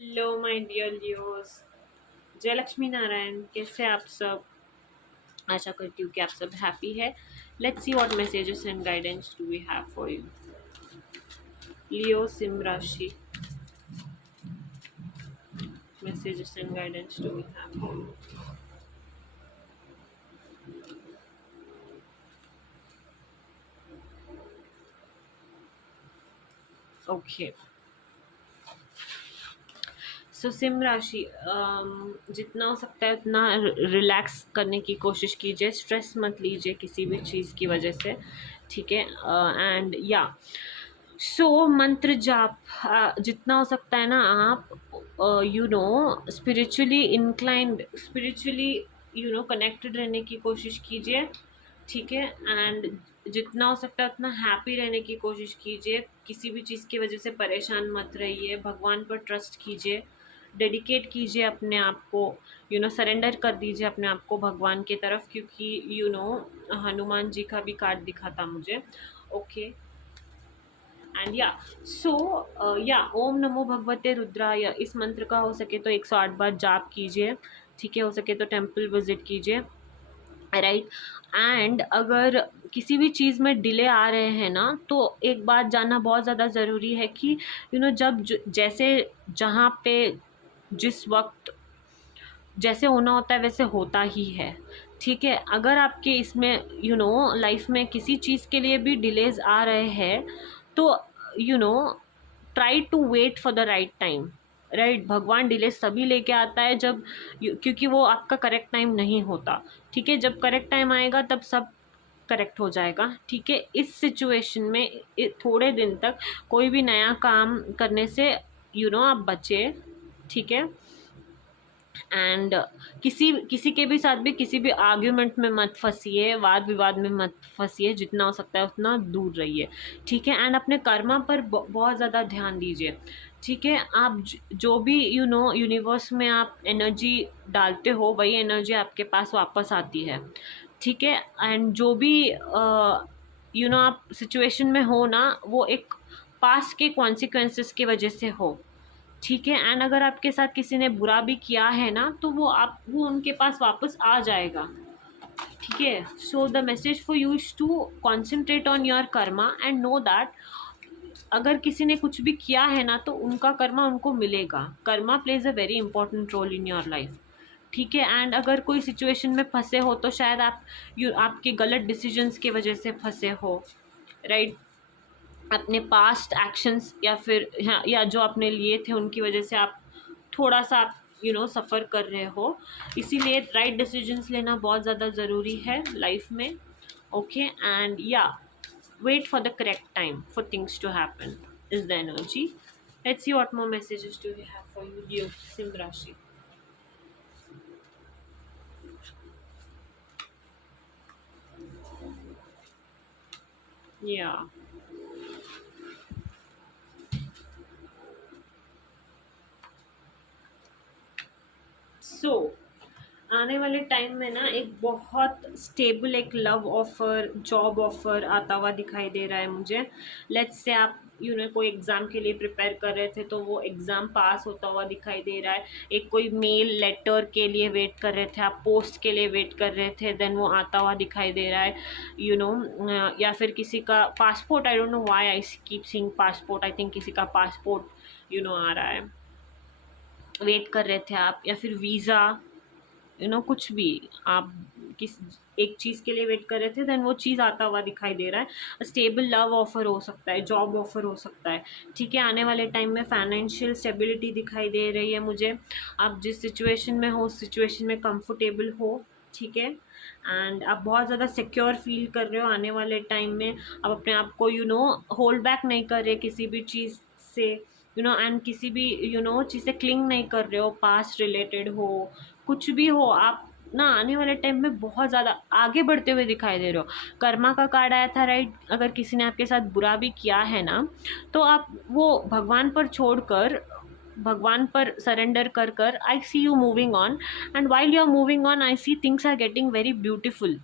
Hello my dear Leos. जय लक्ष्मी नारायण, कैसे आप सब? आशा करती हूँ कि आप सब हैप्पी है। Let's see what messages and guidance do we have for you. Leo सिम राशि, messages and guidance do we have for you. Okay, so सिम राशि, जितना हो सकता है उतना रिलैक्स करने की कोशिश कीजिए। स्ट्रेस मत लीजिए किसी भी चीज़ की वजह से, ठीक है? एंड या मंत्र जाप, जितना हो सकता है ना आप स्पिरिचुअली इंक्लाइंड, स्पिरिचुअली कनेक्टेड रहने की कोशिश कीजिए, ठीक है? एंड जितना हो सकता है उतना हैप्पी रहने की कोशिश कीजिए। किसी भी चीज़ की वजह से परेशान मत रहिए। भगवान पर ट्रस्ट कीजिए, डेडिकेट कीजिए अपने आप को, सरेंडर कर दीजिए अपने आप को भगवान की तरफ, क्योंकि हनुमान जी का भी कार्ड दिखा था मुझे। ओके, एंड या ओम नमो भगवते रुद्राय, इस मंत्र का हो सके तो 108 बार जाप कीजिए, ठीक है? हो सके तो टेम्पल विजिट कीजिए, राइट? एंड अगर किसी भी चीज़ में डिले आ रहे हैं ना, तो एक बात जानना बहुत ज़्यादा ज़रूरी है कि जब जैसे जहाँ पे जिस वक्त जैसे होना होता है वैसे होता ही है, ठीक है? अगर आपके इसमें लाइफ में किसी चीज़ के लिए भी डिलेज आ रहे हैं, तो you know try to wait for the right time, right? भगवान डिले तभी लेके आता है जब क्योंकि वो आपका करेक्ट टाइम नहीं होता, ठीक है? जब करेक्ट टाइम आएगा तब सब करेक्ट हो जाएगा, ठीक है? इस सिचुएशन में थोड़े दिन तक कोई भी नया काम करने से आप बचे, ठीक है? एंड किसी किसी के भी साथ भी किसी भी आर्ग्यूमेंट में मत फंसिए, वाद विवाद में मत फंसिए। जितना हो सकता है उतना दूर रहिए, ठीक है? एंड अपने कर्मा पर बहुत ज़्यादा ध्यान दीजिए, ठीक है? आप जो भी यूनिवर्स में आप एनर्जी डालते हो वही एनर्जी आपके पास वापस आती है, ठीक है? एंड जो भी आप सिचुएशन में हो ना, वो एक पास्ट के कॉन्सिक्वेंसेस की वजह से हो, ठीक है? एंड अगर आपके साथ किसी ने बुरा भी किया है ना, तो वो उनके पास वापस आ जाएगा, ठीक है? So the message for you is to concentrate on your karma and know that अगर किसी ने कुछ भी किया है ना, तो उनका कर्मा उनको मिलेगा। Karma plays a very important role in your life, ठीक है? एंड अगर कोई सिचुएशन में फंसे हो तो शायद आपके गलत डिसीजंस की वजह से फंसे हो, राइट? अपने पास्ट एक्शंस या फिर या जो आपने लिए थे उनकी वजह से आप थोड़ा सा आप सफ़र कर रहे हो। इसीलिए राइट डिसीजंस लेना बहुत ज़्यादा ज़रूरी है लाइफ में, ओके? एंड या wait for the correct time for things to happen is the energy. Let's see what more messages do we have for you, Leo सिंह राशि। या सो आने वाले टाइम में ना एक बहुत स्टेबल एक लव ऑफर, जॉब ऑफर आता हुआ दिखाई दे रहा है मुझे। लेट्स से आप कोई एग्ज़ाम के लिए प्रिपेयर कर रहे थे तो वो एग्ज़ाम पास होता हुआ दिखाई दे रहा है। एक कोई मेल लेटर के लिए वेट कर रहे थे आप, पोस्ट के लिए वेट कर रहे थे, देन वो आता हुआ दिखाई दे रहा है, या फिर किसी का passport, I don't know why I keep seeing passport, I think किसी का पासपोर्ट आ रहा है, वेट कर रहे थे आप, या फिर वीज़ा, कुछ भी आप किस एक चीज़ के लिए वेट कर रहे थे, देन वो चीज़ आता हुआ दिखाई दे रहा है। स्टेबल लव ऑफर हो सकता है, जॉब ऑफर हो सकता है, ठीक है? आने वाले टाइम में फाइनेंशियल स्टेबिलिटी दिखाई दे रही है मुझे। आप जिस सिचुएशन में हो उस सिचुएशन में कंफर्टेबल हो, ठीक है? एंड आप बहुत ज़्यादा सिक्योर फील कर रहे हो आने वाले टाइम में। आप अपने आप को होल्ड बैक नहीं कर रहे किसी भी चीज़ से, एंड किसी भी चीज़ से क्लिंग नहीं कर रहे हो, पास्ट रिलेटेड हो, कुछ भी हो। आप ना आने वाले टाइम में बहुत ज़्यादा आगे बढ़ते हुए दिखाई दे रहे हो। कर्मा का कार्ड आया था, राइट? अगर किसी ने आपके साथ बुरा भी किया है ना, तो आप वो भगवान पर छोड़कर, भगवान पर सरेंडर कर कर, I see you moving on, and while you are moving on I see things are getting very beautiful.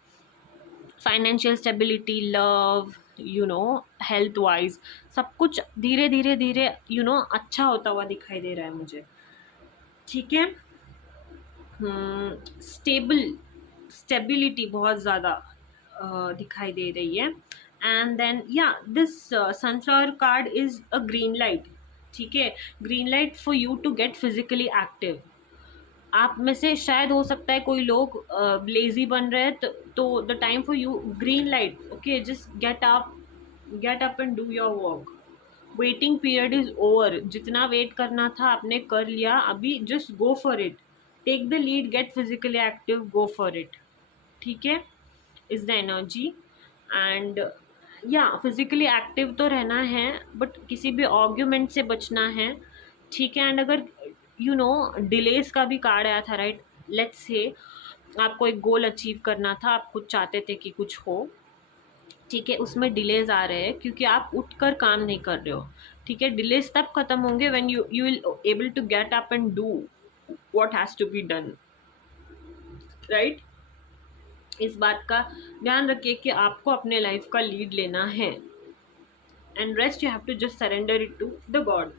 Financial stability, love, health wise सब कुछ धीरे धीरे धीरे अच्छा होता हुआ दिखाई दे रहा है मुझे, ठीक है। स्टेबल स्टेबिलिटी बहुत ज़्यादा दिखाई दे रही है। एंड देन या this sunflower card is a green light, ठीक है। Green light for you to get physically active. आप में से शायद हो सकता है कोई लोग लेजी बन रहे हैं, तो the time for you green light, okay, just get up and do your work. Waiting period is over, जितना वेट करना था आपने कर लिया, अभी just go for it, take the lead, get physically active, go for it, ठीक है, is the energy. And या फिजिकली एक्टिव तो रहना है, बट किसी भी आर्ग्यूमेंट से बचना है, ठीक है। एंड अगर डिलेस का भी कार्ड आया था, राइट, लेट्स से आपको एक गोल अचीव करना था, आप कुछ चाहते थे कि कुछ हो, ठीक है, उसमें डिलेज आ रहे हैं क्योंकि आप उठकर काम नहीं कर रहे हो, ठीक है। डिलेज तब खत्म होंगे when you will able to get up and do what has to be done, right. इस बात का ध्यान रखिए कि आपको अपने लाइफ का लीड लेना है, and rest you have to just surrender it to the God,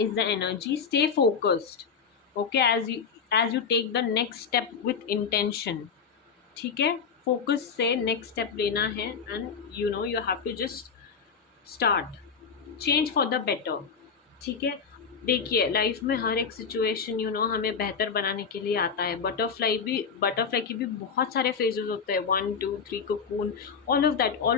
is the energy. Stay focused, okay, as you take the next step with intention, ठीक है। फोकस से नेक्स्ट स्टेप लेना है, and you have to just start change for the better, ठीक है। देखिए life में हर एक सिचुएशन हमें बेहतर बनाने के लिए आता है। बटरफ्लाई की भी बहुत सारे फेजेस होते हैं, 1 2 3 cocoon, all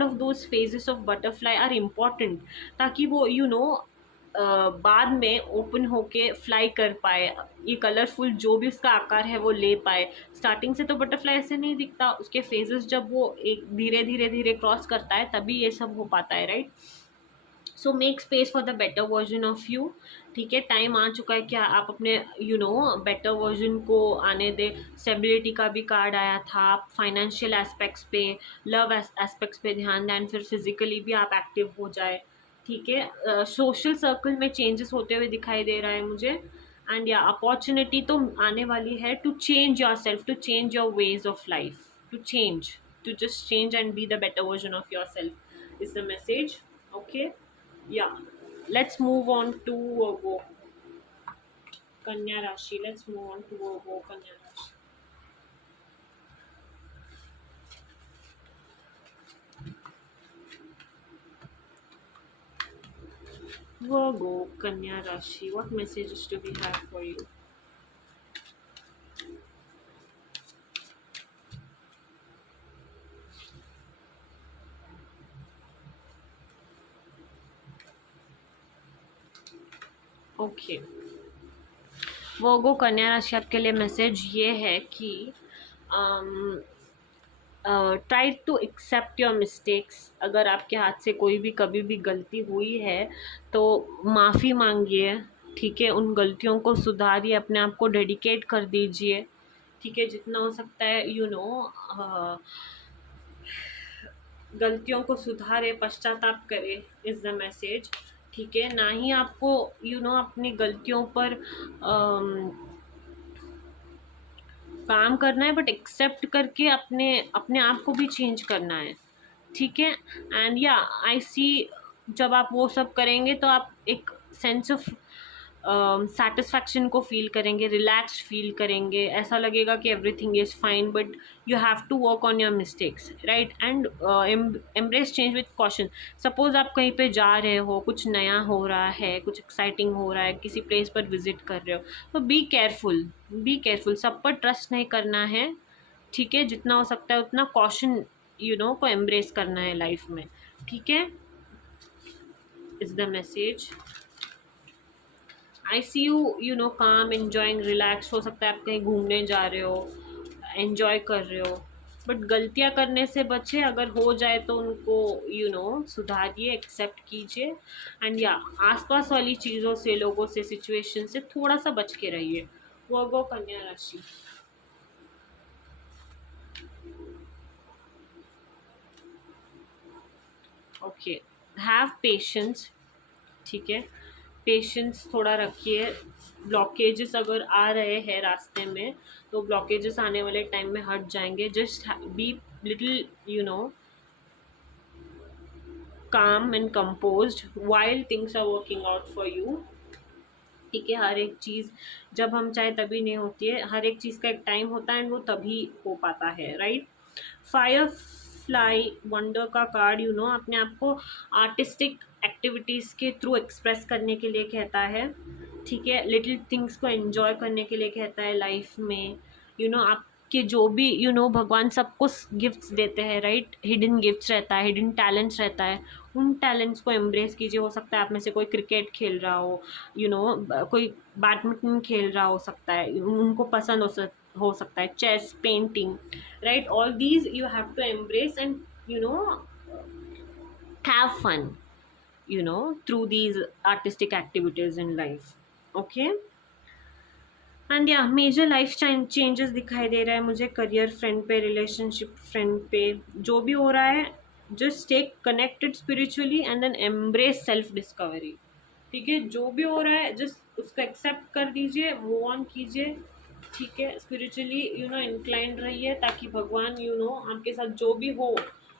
of those phases of butterfly are important, ताकि वो बाद में ओपन होके फ्लाई कर पाए, ये कलरफुल जो भी उसका आकार है वो ले पाए। स्टार्टिंग से तो बटरफ्लाई ऐसे नहीं दिखता, उसके फेजेस जब वो एक धीरे धीरे धीरे क्रॉस करता है तभी ये सब हो पाता है, right. So make space for the better version of you, ठीक है। टाइम आ चुका है कि आप अपने बेटर वर्जन को आने दे। स्टेबिलिटी का भी कार्ड आया था, आप फाइनेंशियल एस्पेक्ट्स पे, लव एस्पेक्ट्स पे ध्यान दें, एंड फिर फिजिकली भी आप एक्टिव हो जाए, ठीक है। सोशल सर्कल में चेंजेस होते हुए दिखाई दे रहा है मुझे, एंड या अपॉर्चुनिटी तो आने वाली है to change your self, to change your ways of life, to just change and be the better version of your self is the message, okay. Yeah, let's move on to Virgo, Kanya Rashi. Let's move on to Virgo, Kanya Rashi. Virgo, Kanya Rashi. What messages do we have for you? Okay. Virgo कन्या राशि आपके लिए message ये है कि try to accept your mistakes. अगर आपके हाथ से कोई भी कभी भी गलती हुई है तो माफ़ी मांगिए, ठीक है। उन गलतियों को सुधारिए, अपने आप को डेडिकेट कर दीजिए, ठीक है, जितना हो सकता है गलतियों को सुधारे, पश्चाताप करे, इज़ द मैसेज, ठीक है। ना ही आपको अपनी गलतियों पर काम करना है, बट एक्सेप्ट करके अपने अपने आप को भी चेंज करना है, ठीक है। एंड या आई सी, जब आप वो सब करेंगे तो आप एक सेंस ऑफ सेटिस्फैक्शन को फील करेंगे, रिलैक्स फील करेंगे, ऐसा लगेगा कि everything is fine, but you have to work on your mistakes, right. And embrace change with caution. Suppose आप कहीं पे जा रहे हो, कुछ नया हो रहा है, कुछ एक्साइटिंग हो रहा है, किसी प्लेस पर विजिट कर रहे हो, तो बी केयरफुल, सब पर ट्रस्ट नहीं करना है, ठीक है। जितना हो सकता है उतना कॉशन को एम्ब्रेस करना है लाइफ में, ठीक है, is the message. I see you calm, enjoying, relax. हो सकता है आप कहीं घूमने जा रहे हो, एन्जॉय कर रहे हो, बट गलतियाँ करने से बचे। अगर हो जाए तो उनको सुधारिए, एक्सेप्ट कीजिए, एंड या आसपास वाली चीज़ों से, लोगों से, सिचुएशन से थोड़ा सा बच के रहिए। वर्गो कन्या राशि। ओके, हैव पेशेंस, ठीक है। पेशेंस थोड़ा रखिए। ब्लॉकेजेस अगर आ रहे हैं रास्ते में तो ब्लॉकेजेस आने वाले टाइम में हट जाएंगे। Just be little calm and composed while things are working out for you. ठीक है, हर एक चीज़ जब हम चाहे तभी नहीं होती है, हर एक चीज़ का एक टाइम होता है एंड वो तभी हो पाता है, राइट। फायर फ्लाई वंडर का कार्ड अपने आप को आर्टिस्टिक एक्टिविटीज़ के थ्रू एक्सप्रेस करने के लिए कहता है। ठीक है, लिटिल थिंग्स को एंजॉय करने के लिए कहता है लाइफ में। आपके जो भी भगवान सबको गिफ्ट्स देते हैं, राइट। हिडन गिफ्ट्स रहता है, हिडन टैलेंट्स रहता है, उन टैलेंट्स को एम्ब्रेस कीजिए। हो सकता है आप में से कोई क्रिकेट खेल रहा हो, कोई बैडमिंटन खेल रहा हो सकता है, उनको पसंद हो सकता है, chess, painting, right. All these you have to embrace and have fun through these artistic activities in life. Okay. And या मेजर लाइफ चेंजेस दिखाई दे रहा है मुझे करियर फ्रेंड पे, रिलेशनशिप फ्रेंड पे, जो भी हो रहा है just stay connected spiritually and then embrace self discovery. ठीक है, जो भी हो रहा है जस्ट उसको एक्सेप्ट कर दीजिए, मूव ऑन कीजिए। ठीक है, स्पिरिचुअली इंक्लाइंड रहिए ताकि भगवान आपके साथ जो भी हो,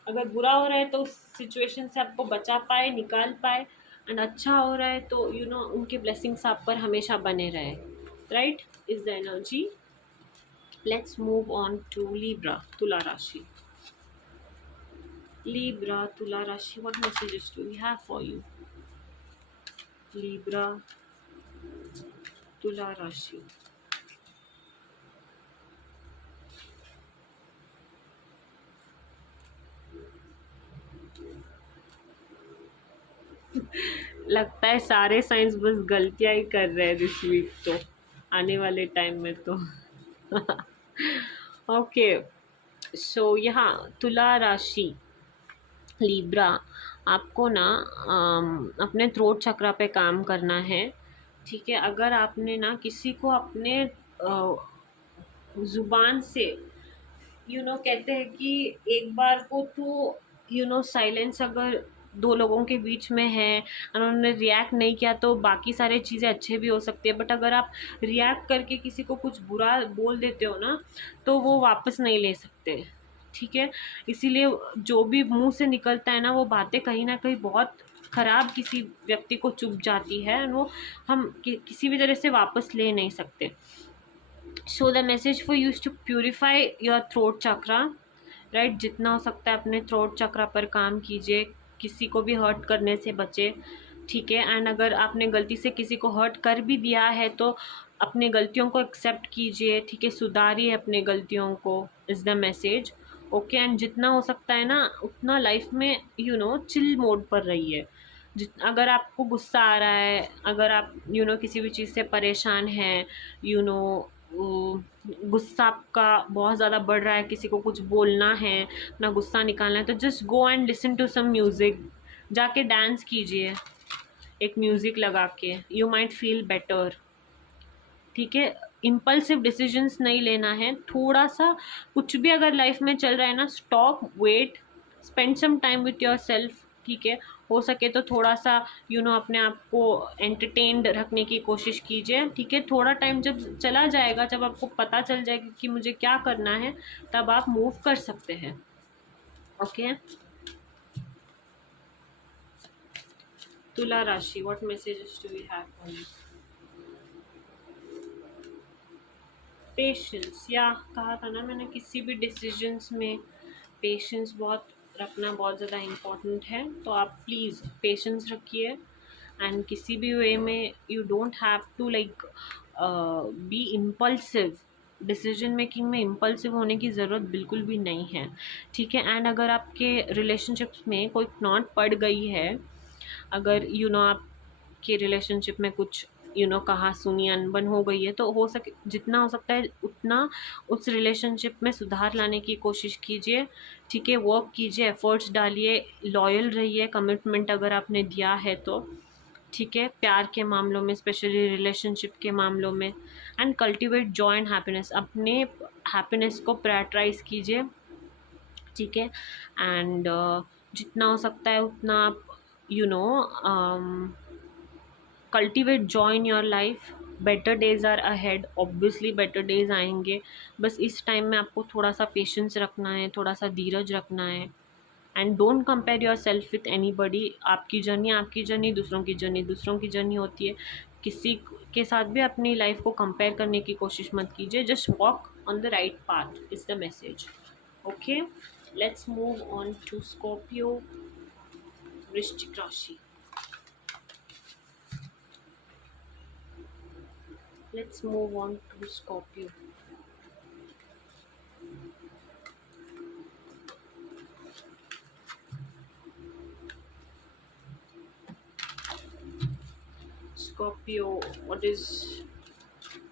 अगर बुरा हो रहा है तो उस सिचुएशन से आपको बचा पाए, निकाल पाए, एंड अच्छा हो रहा है तो उनके ब्लेसिंग्स आप पर हमेशा बने रहे, right, is the energy. Let's move on to Libra, Tula Rashi. Libra, Tula Rashi, what messages do we have for you? Libra, Tula Rashi. लगता है सारे साइंस बस गलतियां ही कर रहे हैं दिस वीक, तो आने वाले टाइम में तो ओके। सो यहाँ तुला राशि, लीब्रा, आपको ना अपने थ्रोट चक्रा पे काम करना है। ठीक है, अगर आपने ना किसी को अपने ज़ुबान से कहते हैं कि एक बार को तो साइलेंस अगर दो लोगों के बीच में है, उन्होंने रिएक्ट नहीं किया तो बाकी सारी चीज़ें अच्छे भी हो सकती है, बट अगर आप रिएक्ट करके किसी को कुछ बुरा बोल देते हो ना तो वो वापस नहीं ले सकते। ठीक है, इसीलिए जो भी मुंह से निकलता है ना वो बातें कहीं ना कहीं बहुत ख़राब किसी व्यक्ति को चुभ जाती है, वो हम किसी भी तरह से वापस ले नहीं सकते। So the message for you is to purify your throat chakra, right. जितना हो सकता है अपने थ्रोट चक्रा पर काम कीजिए, किसी को भी हर्ट करने से बचे। ठीक है, एंड अगर आपने गलती से किसी को हर्ट कर भी दिया है तो अपने गलतियों को एक्सेप्ट कीजिए। ठीक है, सुधारिए अपने गलतियों को, is the message. Okay, and जितना हो सकता है ना उतना लाइफ में चिल मोड पर रहिए। अगर आपको गुस्सा आ रहा है, अगर आप किसी भी चीज़ से परेशान हैं, गुस्सा आपका बहुत ज़्यादा बढ़ रहा है, किसी को कुछ बोलना है, अपना गुस्सा निकालना है, तो just go and listen to some music, जाके डांस कीजिए एक म्यूज़िक लगा के, यू माइट फील बेटर। ठीक है, इम्पल्सिव डिसीजंस नहीं लेना है। थोड़ा सा कुछ भी अगर लाइफ में चल रहा है ना, stop, wait, spend some time with your self. ठीक है, हो सके तो थोड़ा सा अपने आप को एंटरटेन्ड रखने की कोशिश कीजिए। ठीक है, थोड़ा टाइम जब चला जाएगा, जब आपको पता चल जाएगा कि मुझे क्या करना है, तब आप मूव कर सकते हैं। ओके, तुला राशि, what messages do we have for you? Patience, या कहा था ना मैंने, किसी भी डिसीजंस में पेशेंस बहुत रखना बहुत ज़्यादा इम्पॉर्टेंट है, तो आप प्लीज़ पेशेंस रखिए। एंड किसी भी वे में you don't have to like be impulsive. Decision making में इम्पल्सिव होने की ज़रूरत बिल्कुल भी नहीं है। ठीक है, एंड अगर आपके रिलेशनशिप्स में कोई नॉट पड़ गई है, अगर आपके रिलेशनशिप में कुछ कहा सुनी अनबन हो गई है, तो हो सके जितना हो सकता है उतना उस रिलेशनशिप में सुधार लाने की कोशिश कीजिए। ठीक है, वर्क कीजिए, एफर्ट्स डालिए, लॉयल रहिए, कमिटमेंट अगर आपने दिया है तो। ठीक है, प्यार के मामलों में, स्पेशली रिलेशनशिप के मामलों में। And cultivate Joy and happiness, अपने हैप्पीनेस को प्रायोरिटाइज कीजिए। ठीक है, एंड जितना हो सकता है उतना आप cultivate joy in your life. Better days are ahead, obviously better days आएंगे, बस इस टाइम में आपको थोड़ा सा पेशेंस रखना है, थोड़ा सा धीरज रखना है। And don't compare your self with any बडी। आपकी जर्नी, दूसरों की जर्नी दूसरों की जर्नी होती है। किसी के साथ भी अपनी लाइफ को कंपेयर करने की कोशिश मत कीजिए। Just walk on the right path is the message. Okay, let's move on to Scorpio, वृश्चिक राशि। Let's move on to Scorpio. Scorpio, what is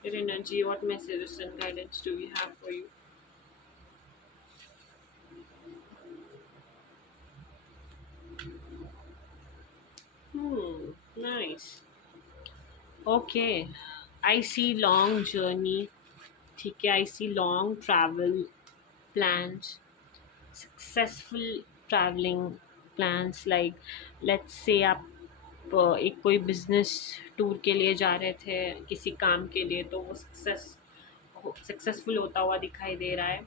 your energy? What messages and guidance do we have for you? Nice. Okay, I see long journey. ठीक है, I see long travel plans, successful traveling plans. Like, let's say आप एक कोई business tour के लिए जा रहे थे किसी काम के लिए, तो वो सक्सेसफुल होता हुआ दिखाई दे रहा है।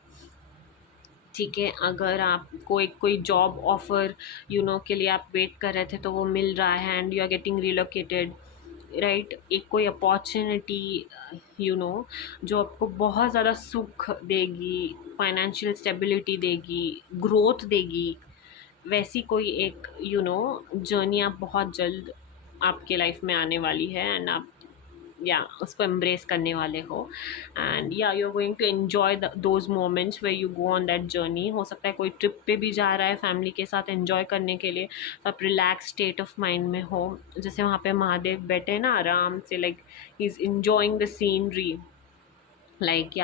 ठीक है, अगर आपको एक कोई जॉब ऑफ़र के लिए आप वेट कर रहे थे, तो वो मिल रहा है and you are getting relocated, right. एक कोई अपॉर्चुनिटी जो आपको बहुत ज़्यादा सुख देगी, फाइनेंशियल स्टेबिलिटी देगी, ग्रोथ देगी, वैसी कोई एक जर्नी आप बहुत जल्द आपके लाइफ में आने वाली है। एंड आप उसको एम्ब्रेस करने वाले हो। And you are going to enjoy those moments way you go on that journey. हो सकता है कोई ट्रिप पे भी जा रहा है फैमिली के साथ एन्जॉय करने के लिए, तो आप रिलैक्स स्टेट ऑफ माइंड में हो। जैसे वहाँ पे महादेव बैठे हैं ना आराम से, like he is enjoying the scenery. Like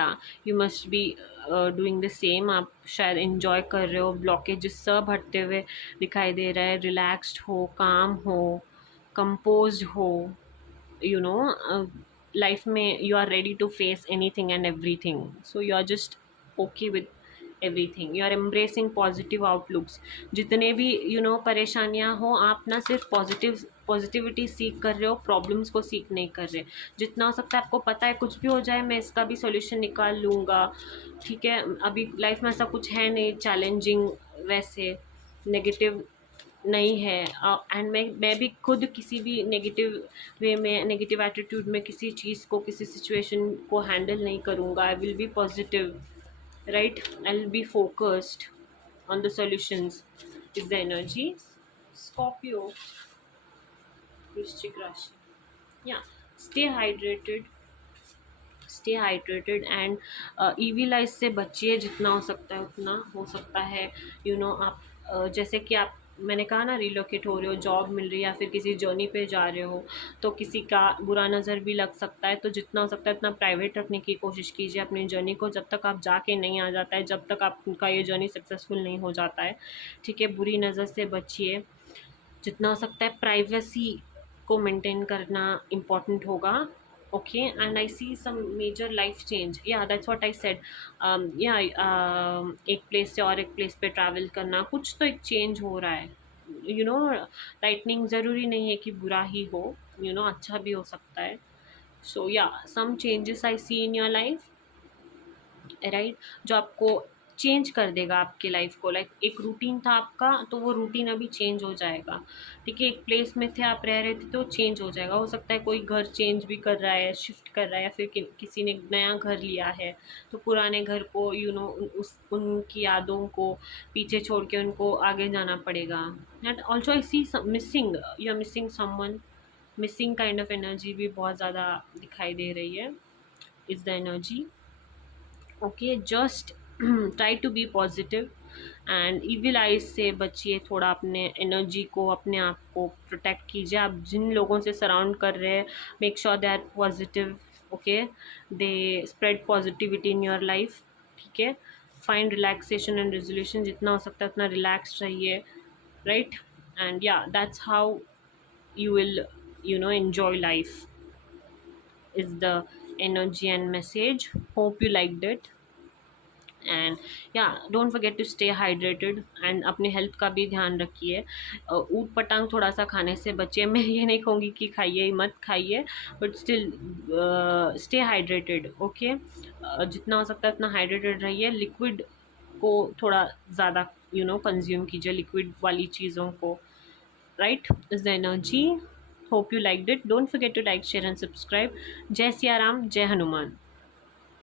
you must be doing the same. आप शायद इन्जॉय कर रहे हो, ब्लॉकेजेस सब हटते हुए दिखाई दे रहा है, रिलैक्स्ड हो, काम हो, कंपोज हो, life में you are ready to face anything and everything, so you are just okay with everything, you are embracing positive outlooks। जितने भी परेशानियां हो, आप ना सिर्फ पॉजिटिविटी सीख कर रहे हो, प्रॉब्लम्स को सीख नहीं कर रहे। जितना हो सकता है आपको पता है कुछ भी हो जाए मैं इसका भी सॉल्यूशन निकाल लूँगा। ठीक है, अभी लाइफ में ऐसा कुछ है नहीं चैलेंजिंग, वैसे नेगेटिव नहीं है। एंड मैं भी खुद किसी भी नेगेटिव वे में, नेगेटिव एटीट्यूड में किसी चीज़ को, किसी सिचुएशन को हैंडल नहीं करूँगा। I will be positive, right. I will be focused on the solutions is the energy. Scorpio, वृश्चिक राशि। Stay hydrated, stay hydrated and EV life से बचिए जितना हो सकता है उतना। हो सकता है आप जैसे कि आप, मैंने कहा ना, रिलोकेट हो रहे हो, जॉब मिल रही है, या फिर किसी जर्नी पे जा रहे हो, तो किसी का बुरा नज़र भी लग सकता है। तो जितना हो सकता है उतना प्राइवेट रखने की कोशिश कीजिए अपनी जर्नी को, जब तक आप जाके नहीं आ जाता है, जब तक आपका ये जर्नी सक्सेसफुल नहीं हो जाता है। ठीक है, बुरी नज़र से बचिए। जितना हो सकता है प्राइवेसी को मेंटेन करना इम्पॉर्टेंट होगा। Okay, and I see some major life change, that's what I said. एक प्लेस से और एक प्लेस पे ट्रैवल करना, कुछ तो एक चेंज हो रहा है। लाइटनिंग ज़रूरी नहीं है कि बुरा ही हो, अच्छा भी हो सकता है। So some changes I see in your life, right, जो आपको चेंज कर देगा आपके लाइफ को। लाइक एक रूटीन था आपका, तो वो रूटीन अभी चेंज हो जाएगा। ठीक है, एक प्लेस में थे, आप रह रहे थे, तो चेंज हो जाएगा। हो सकता है कोई घर चेंज भी कर रहा है, शिफ्ट कर रहा है, या फिर किसी ने नया घर लिया है, तो पुराने घर को उनकी यादों को पीछे छोड़ के उनको आगे जाना पड़ेगा। And also I see missing, you are missing someone, missing kind of energy भी बहुत ज़्यादा दिखाई दे रही है, is the energy. Okay, just try to be positive and evil eyes से बचिए। थोड़ा अपने एनर्जी को, अपने आप को प्रोटेक्ट कीजिए। आप जिन लोगों से सराउंड कर रहे हैं, make sure they are positive. Okay, they spread positivity in your life. ठीक है, फाइंड रिलैक्सेशन एंड रेजोल्यूशन, जितना हो सकता है उतना रिलैक्स रहिए, right. And that's how you will enjoy life, is the energy and message. Hope you liked it, and don't forget to stay hydrated and अपने health का भी ध्यान रखिए। ऊट पटांग थोड़ा सा खाने से बचिए। मैं ये नहीं कहूँगी कि खाइए मत खाइए, but still stay hydrated. Okay, जितना हो सकता है उतना हाइड्रेटेड रहिए। लिक्विड को थोड़ा ज़्यादा कंज्यूम कीजिए लिक्विड वाली चीज़ों को, right, is the energy. Hope you like it, don't forget to like share and subscribe. जय सिया राम, जय हनुमान।